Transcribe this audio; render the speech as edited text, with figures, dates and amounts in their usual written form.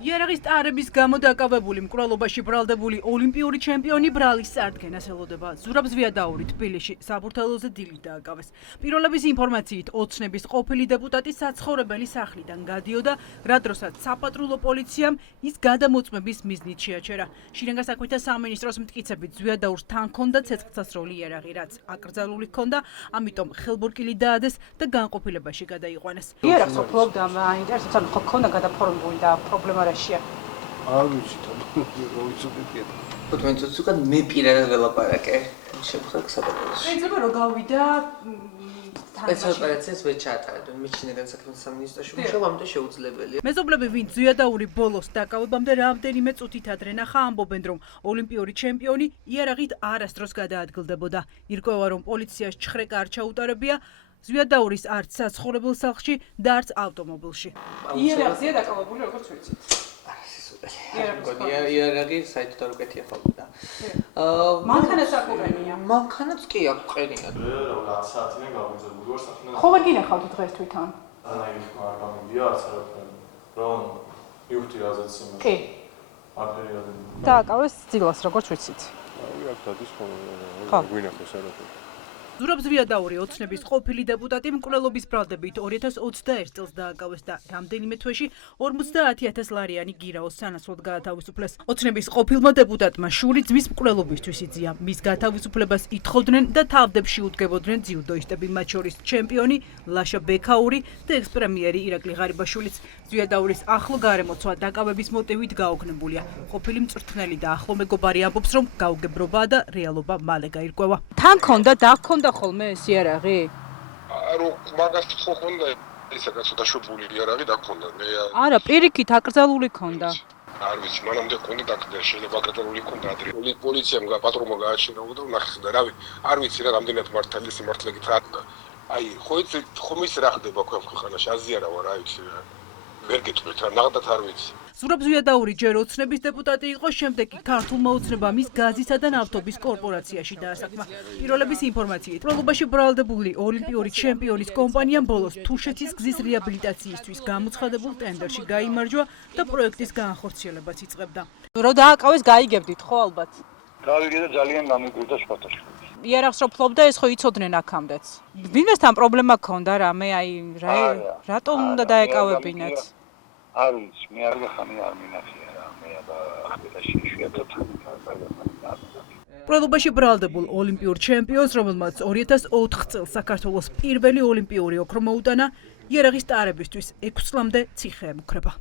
იარაღის ტარების გამო დაკავებული მკვლელობაში ბრალდებული ოლიმპიური ჩემპიონი ბრალის წარდგენას ელოდება. ზურაბ ზვიადაური თბილისში საბურთალოზე დილით დააკავეს. პირველების ინფორმაციით ოცნების ყოფილი დეპუტატი საცხოვრებელი სახლიდან გადიოდა, რა დროსაც საპატრულო პოლიციამ ის გადამოწმების მიზნით შეაჩერა. შინაგან საქმეთა სამინისტროს მტკიცებით ზვიადაურს თან ჰქონდა ცეცხლსასროლი იარაღი, რაც აკრძალული ჰქონდა, ამიტომ ხელბურკილი დაადეს და განყოფილებაში გადაიყვანეს. იარაღს ოფლობდა მაინტერესებს, ანუ ხო ქონდა გადაფორმებული და პრობლემა რაშია? არ ვიცი თქო, როიცოდეთ. თუმცა ზოგადად მე პირადად ველაპარაკე. შეხვდა საწყობილში. შეიძლება რომ გავიდა სპეციალოპერაციას ვერ ჩაატარებდნენ. მე შინაგან საქმეთა სამინისტროში მუშაობ, ამიტომ შეუძლებელია. მეზობლები, ვინც ზვიადაური ბოლოს დაკავებამდე რამდენიმე წუთით ადრე ნახა, ამბობენ, რომ ოლიმპიური ჩემპიონი იარაღით არასდროს გადაადგილდებოდა. ირკვევა, რომ პოლიციას ჩხრეკა არ ჩაუტარებია ზვიადაურის არც საცხოვრებელ სახლში და არც ავტომობილში. იარაღზეა დაკავებული, როგორც ვიცით. იარაღი საერთოდ არ უკეთია ხოლმე. მანქანაც არ ყურენია. მანქანაც კი აქვს ყერია. რა საათიდან გავგზავნილი ვარ საფინალზე. ხო ვერ გინახავთ დღეს თვითონ? ანაი არ გამიგია არც არაფერი. რომ მივხვდი რაზეც იმას. კი. არაფერი არ დააკავეს ძილას, როგორც ვიცით. აქ დადის ხოლმე. ხო. გვინახოს არაფერი. ზურაბ ზვიადაური ოცნების ყოფილი დეპუტატი მკვლელობის ბრალდებით 2021 წელს დააკავეს და რამდენიმე თვეში 50,000 ლარიანი გირაოს სანაცვლოდ გაათავისუფლეს. ოცნების ყოფილმა დეპუტატმა შური ძმის მკვლელობისთვის იწია. მის გათავისუფლებას ითხოვდნენ და თავდებში უდგებოდნენ ძიუდოისტები, მათ შორის ჩემპიონი ლაშა ბექაური და ექს-პრემიერი ირაკლი ღარიბაშვილიც. ზვიადაურის ახლო გარემოცვა დაკავების მოტივით გაუგნებულია. ყოფილი მწვრთნელი და ახლო მეგობარი ამბობს, რომ გაუგებრობაა და რეალობა მალე გაირკვევა. თან ქონდა და ქონდა ხოლმე ეს იარაღი? არო მაგას ხო ხონდა ისე ცოტა შუბული იარაღი და ქონდა. მე არა, პირიქით აკრძალული ქონდა. არ ვიცი, მანამდე ქონდა და შეიძლება აკრძალული ქონდა ადრე. პოლიციამ პატრონმა გააჩინა და ნახე და რავი, არ ვიცი რა რამდენად მართალი სიმართლეებით რა. აი, ხო იცი, ხომ ის რა ხდება ქვემ ქვეყანაში, აზიარა ვარ, რა ვიცი რა. ვერ გეტყვით რა, ნახდათ არ ვიცი. ზურაბ ზვიადაური ჯერ ოცნების დეპუტატი იყო, შემდეგ კი ქართულმა ოცნებამ ის გაზისა და ნავთობის კორპორაციაში დაასახმა. პირველების ინფორმაციით, მკვლელობაში ბრალდებული ოლიმპიური ჩემპიონის კომპანიამ ბოლოს თუშეთის გზის რეაბილიტაციისთვის გამოცხადებულ ტენდერში გაიმარჯვა და პროექტის განხორციელებაც იწყებდა. რო დააკავეს გაიგებდით ხო ალბათ? გავიგე და ძალიან გამიგვირდა შფათაში. იარაღს რო ფლობდა ეს ხო იცოდნენ აქამდეც. ვინმესთან პრობლემა ქონდა რამე აი რატომ უნდა დაეკავებინათ? არ ვიცი, მე არ გახამი არ მინახია რა, მე აბა შეიძლება მკვლელობაში ბრალდებულ ოლიმპიურ ჩემპიონს, რომელმაც 2004 წელს საქართველოს პირველი ოლიმპიური ოქრო მოუტანა, იარაღის ტარებისთვის 6 წლამდე ციხე ემუქრება.